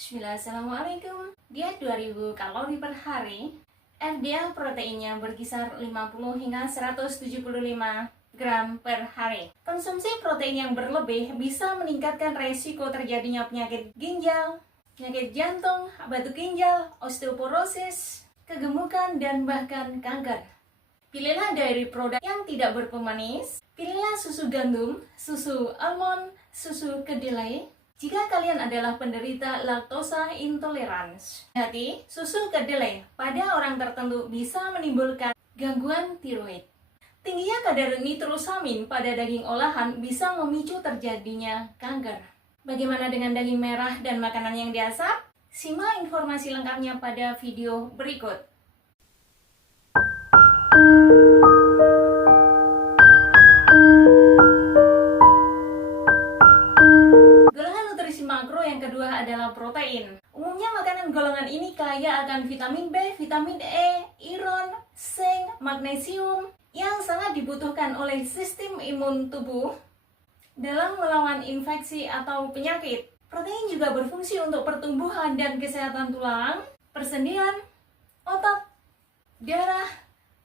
Bismillah, Assalamualaikum. Diet 2000 kalori per hari, LDL proteinnya berkisar 50 hingga 175 gram per hari. Konsumsi protein yang berlebih bisa meningkatkan resiko terjadinya penyakit ginjal, penyakit jantung, batu ginjal, osteoporosis, kegemukan, dan bahkan kanker. Pilihlah dairy produk yang tidak berpemanis. Pilihlah susu gandum, susu almond, susu kedelai. Jika kalian adalah penderita laktosa intolerans, hati susu kedelai pada orang tertentu bisa menimbulkan gangguan tiroid. Tingginya kadar nitrosamin pada daging olahan bisa memicu terjadinya kanker. Bagaimana dengan daging merah dan makanan yang diasap? Simak informasi lengkapnya pada video berikut. Makro yang kedua adalah protein. Umumnya makanan golongan ini kaya akan vitamin B, vitamin E, iron, zinc, magnesium yang sangat dibutuhkan oleh sistem imun tubuh dalam melawan infeksi atau penyakit. Protein juga berfungsi untuk pertumbuhan dan kesehatan tulang, persendian, otot, darah,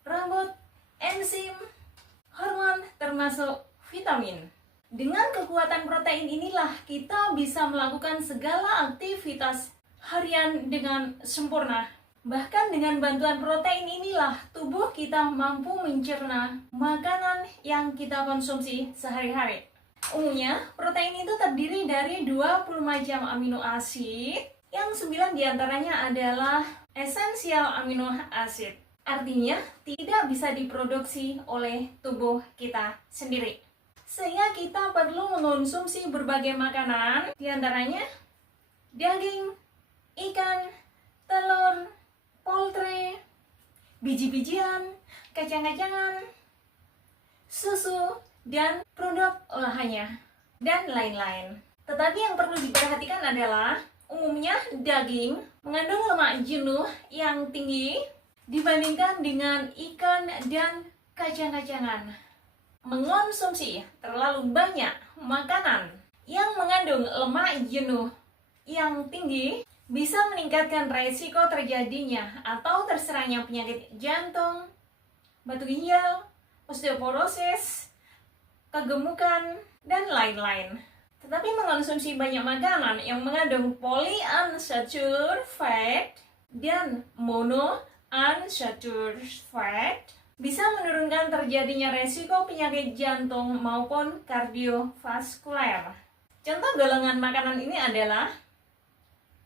rambut, enzim, hormon, termasuk vitamin. Dengan kekuatan protein inilah kita bisa melakukan segala aktivitas harian dengan sempurna. Bahkan dengan bantuan protein inilah tubuh kita mampu mencerna makanan yang kita konsumsi sehari-hari. Umumnya, protein itu terdiri dari 20 macam amino asid, yang 9 diantaranya adalah esensial amino asid. Artinya, tidak bisa diproduksi oleh tubuh kita sendiri. Sehingga kita perlu mengonsumsi berbagai makanan, diantaranya daging, ikan, telur, poultry, biji-bijian, kacang-kacangan, susu, dan produk olahannya, dan lain-lain. Tetapi yang perlu diperhatikan adalah, umumnya daging mengandung lemak jenuh yang tinggi dibandingkan dengan ikan dan kacang-kacangan. Mengonsumsi terlalu banyak makanan yang mengandung lemak jenuh yang tinggi bisa meningkatkan resiko terjadinya atau terserangnya penyakit jantung, batu ginjal, osteoporosis, kegemukan, dan lain-lain. Tetapi mengonsumsi banyak makanan yang mengandung polyunsaturated fat dan monounsaturated fat bisa menurunkan terjadinya resiko penyakit jantung maupun kardiovaskuler. Contoh golongan makanan ini adalah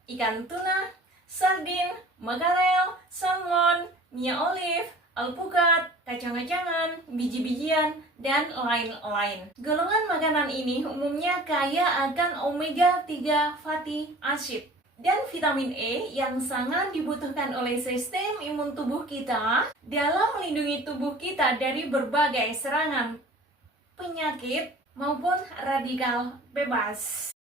ikan tuna, sardin, makarel, salmon, minyak olive, alpukat, kacang-kacangan, biji-bijian, dan lain-lain. Golongan makanan ini umumnya kaya akan omega 3 fatty acid dan vitamin E yang sangat dibutuhkan oleh sistem imun tubuh kita dalam melindungi tubuh kita dari berbagai serangan penyakit maupun radikal bebas.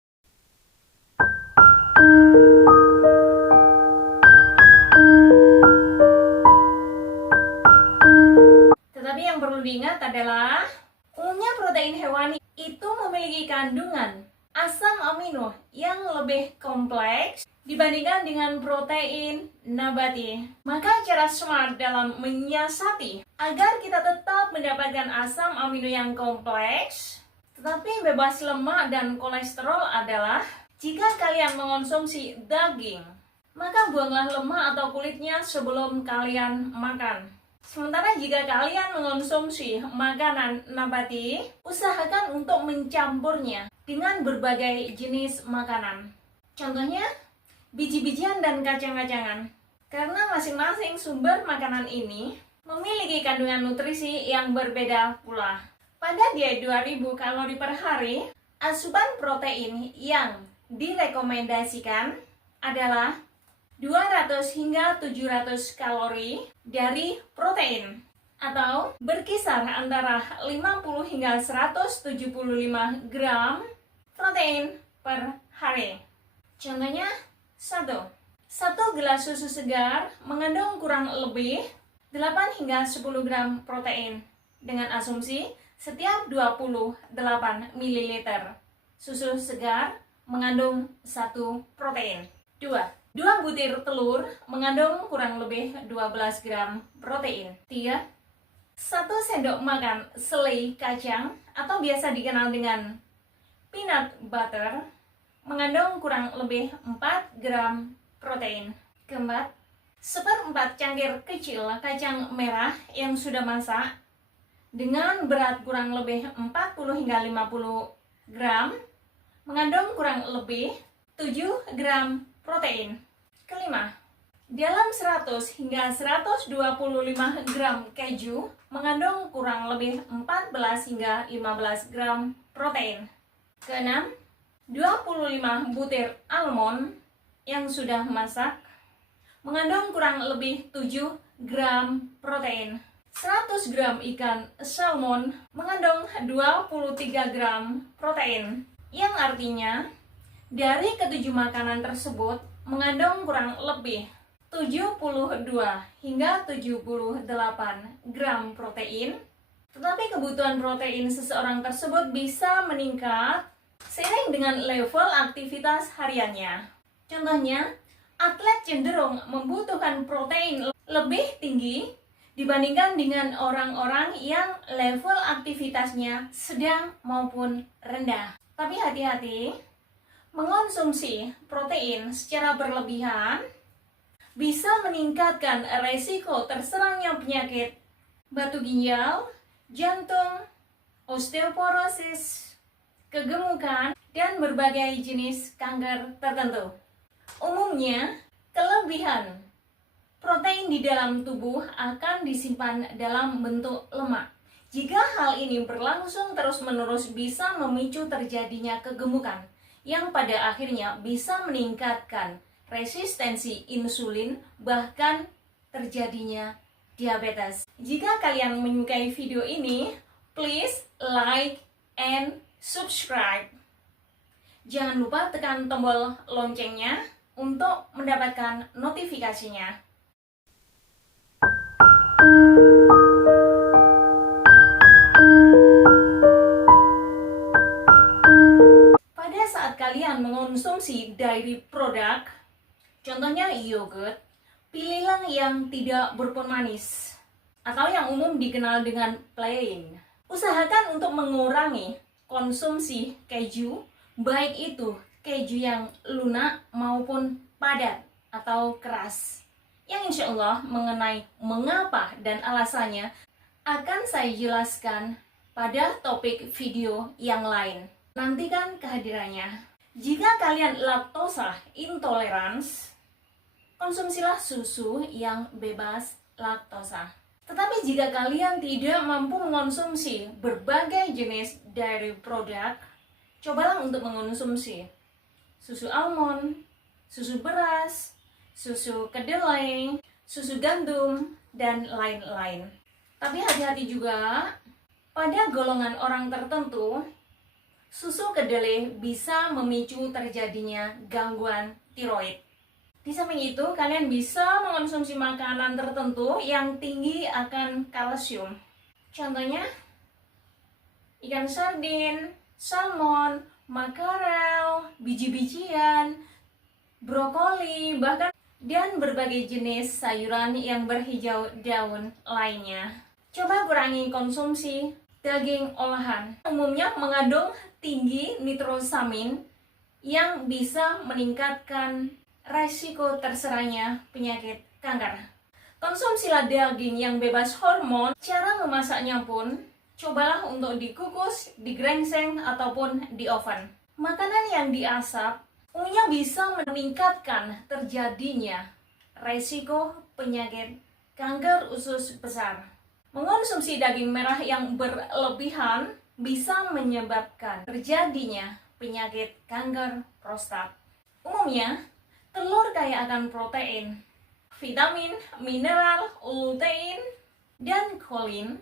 Tetapi yang perlu diingat adalah, umumnya protein hewani itu memiliki kandungan asam amino yang lebih kompleks dibandingkan dengan protein nabati. Maka cara smart dalam menyiasati agar kita tetap mendapatkan asam amino yang kompleks tetapi bebas lemak dan kolesterol adalah, jika kalian mengonsumsi daging, maka buanglah lemak atau kulitnya sebelum kalian makan. Sementara jika kalian mengonsumsi makanan nabati, usahakan untuk mencampurnya dengan berbagai jenis makanan. Contohnya, biji-bijian dan kacang-kacangan. Karena masing-masing sumber makanan ini memiliki kandungan nutrisi yang berbeda pula. Pada diet 2000 kalori per hari, asupan protein yang direkomendasikan adalah 200 hingga 700 kalori dari protein, atau berkisar antara 50 hingga 175 gram protein per hari. Contohnya, 1 gelas susu segar mengandung kurang lebih 8 hingga 10 gram protein dengan asumsi setiap 28 ml susu segar mengandung 1 protein. 2 butir telur mengandung kurang lebih 12 gram protein. 3. 1 sendok makan selai kacang atau biasa dikenal dengan peanut butter mengandung kurang lebih 4 gram protein. Keempat, 1/4 cangkir kecil kacang merah yang sudah masak dengan berat kurang lebih 40 hingga 50 gram mengandung kurang lebih 7 gram protein. Kelima, dalam 100 hingga 125 gram keju mengandung kurang lebih 14 hingga 15 gram protein. Keenam, 25 butir almond yang sudah masak mengandung kurang lebih 7 gram protein. 100 gram ikan salmon mengandung 23 gram protein, yang artinya dari ketujuh makanan tersebut mengandung kurang lebih 72 hingga 78 gram protein. Tetapi kebutuhan protein seseorang tersebut bisa meningkat seiring dengan level aktivitas hariannya. Contohnya, atlet cenderung membutuhkan protein lebih tinggi dibandingkan dengan orang-orang yang level aktivitasnya sedang maupun rendah. Tapi hati-hati, mengonsumsi protein secara berlebihan bisa meningkatkan resiko terserangnya penyakit batu ginjal, jantung, osteoporosis, kegemukan, dan berbagai jenis kanker tertentu. Umumnya, kelebihan protein di dalam tubuh akan disimpan dalam bentuk lemak. Jika hal ini berlangsung terus-menerus bisa memicu terjadinya kegemukan, yang pada akhirnya bisa meningkatkan resistensi insulin, bahkan terjadinya diabetes. Jika kalian menyukai video ini, please like and subscribe. Jangan lupa tekan tombol loncengnya untuk mendapatkan notifikasinya. Pada saat kalian mengonsumsi dairy product, contohnya yogurt, pilihlah yang tidak berpemanis atau yang umum dikenal dengan plain. Usahakan untuk mengurangi konsumsi keju, baik itu keju yang lunak maupun padat atau keras. Yang insya Allah mengenai mengapa dan alasannya akan saya jelaskan pada topik video yang lain. Nantikan kehadirannya. Jika kalian laktosa intolerance, konsumsilah susu yang bebas laktosa. Tetapi jika kalian tidak mampu mengonsumsi berbagai jenis dairy product, cobalah untuk mengonsumsi susu almond, susu beras, susu kedelai, susu gandum, dan lain-lain. Tapi hati-hati juga, pada golongan orang tertentu, susu kedelai bisa memicu terjadinya gangguan tiroid. Di samping itu, kalian bisa mengonsumsi makanan tertentu yang tinggi akan kalsium. Contohnya, ikan sardin, salmon, makarel, biji-bijian, brokoli, bahkan dan berbagai jenis sayuran yang berhijau daun lainnya. Coba kurangi konsumsi daging olahan. Umumnya mengandung tinggi nitrosamin yang bisa meningkatkan resiko terserangnya penyakit kanker. Konsumsilah daging yang bebas hormon. Cara memasaknya pun, cobalah untuk dikukus, digrengseng, ataupun di oven. Makanan yang diasap umumnya bisa meningkatkan terjadinya resiko penyakit kanker usus besar. Mengonsumsi daging merah yang berlebihan bisa menyebabkan terjadinya penyakit kanker prostat. Umumnya, telur kaya akan protein, vitamin, mineral, lutein, dan kolin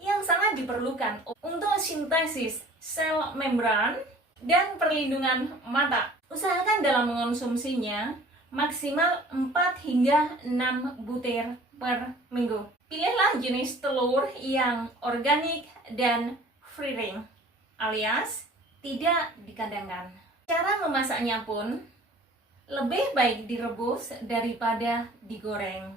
yang sangat diperlukan untuk sintesis sel membran dan perlindungan mata. Usahakan dalam mengonsumsinya maksimal 4 hingga 6 butir per minggu. Pilihlah jenis telur yang organik dan free range, alias tidak dikandangkan. Cara memasaknya pun, Lebih baik direbus daripada digoreng.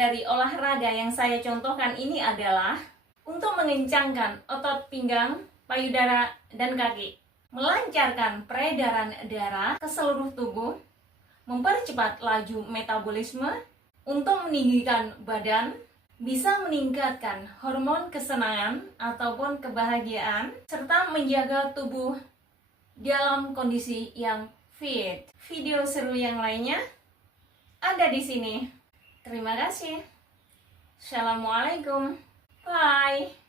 Dari olahraga yang saya contohkan ini adalah untuk mengencangkan otot pinggang, payudara, dan kaki, melancarkan peredaran darah ke seluruh tubuh, mempercepat laju metabolisme, untuk meninggikan badan, bisa meningkatkan hormon kesenangan ataupun kebahagiaan, serta menjaga tubuh dalam kondisi yang fit. Video seru yang lainnya ada di sini. Terima kasih. Assalamualaikum. Bye.